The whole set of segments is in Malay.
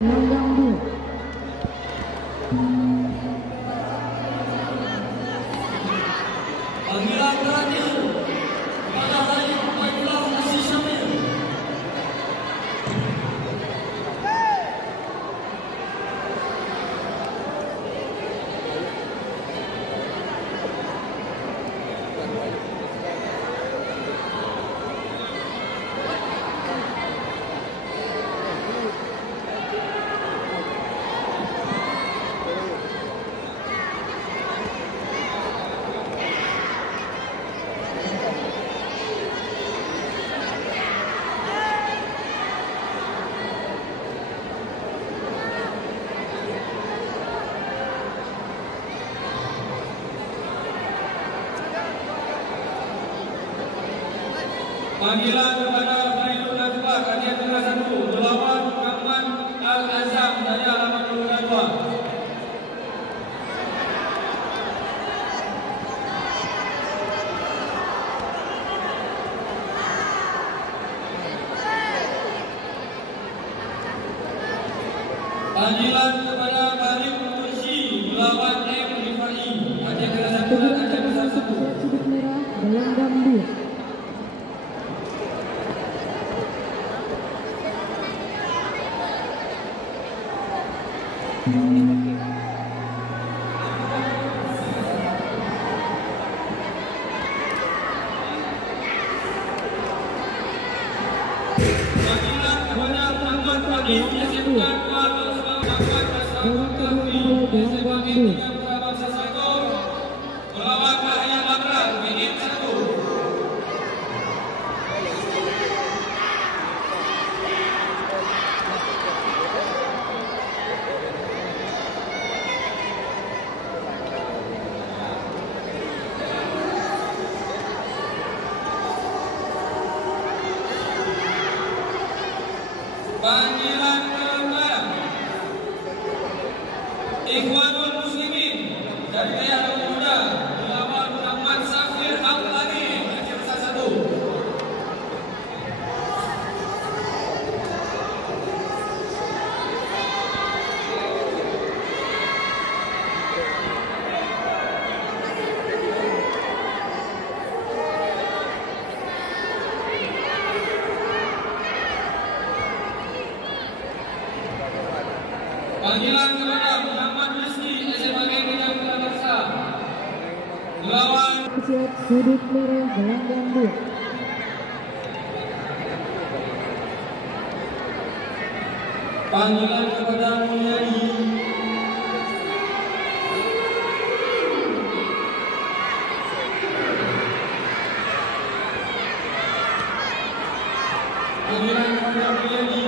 mengganggu. Panggilan terakhir pada hari Ubaidillah Aziz Syamil. Panggilan kepada Faizul Najwa Kajian Tengah 1 melawan Rahman Al-Azam dari halaman 22. Panggilan kepada Balik Kursi melawan M. Rifai Kajian Tengah 1 dan Kajian Tengah 1. Sudut merah gelanggang 2. Panggilan kepada Muhammad Fadil SMK Kuala Muhammad melawan Kahya Abrar BM 1. Panggilan kepada Ikhwanul Muslimin dari daerah Muda melawan Muhammad Safir Al-Lani Kajian Besar 1. Panggilan kepada Muhammad Rizki SMA Kedah Bangsa melawan Sudut merah gelanggang 2. Panggilan kepada Mulyadi Panggilan kepada Mulyadi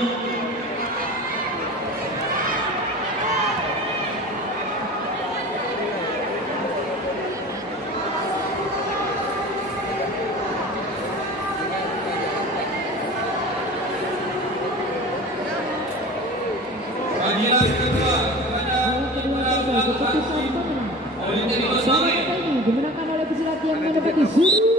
Panggilan kedua kepada Ibrahim Al-Hakim Politeknik Besar Dimenangkan oleh pesilat yang menepati sudut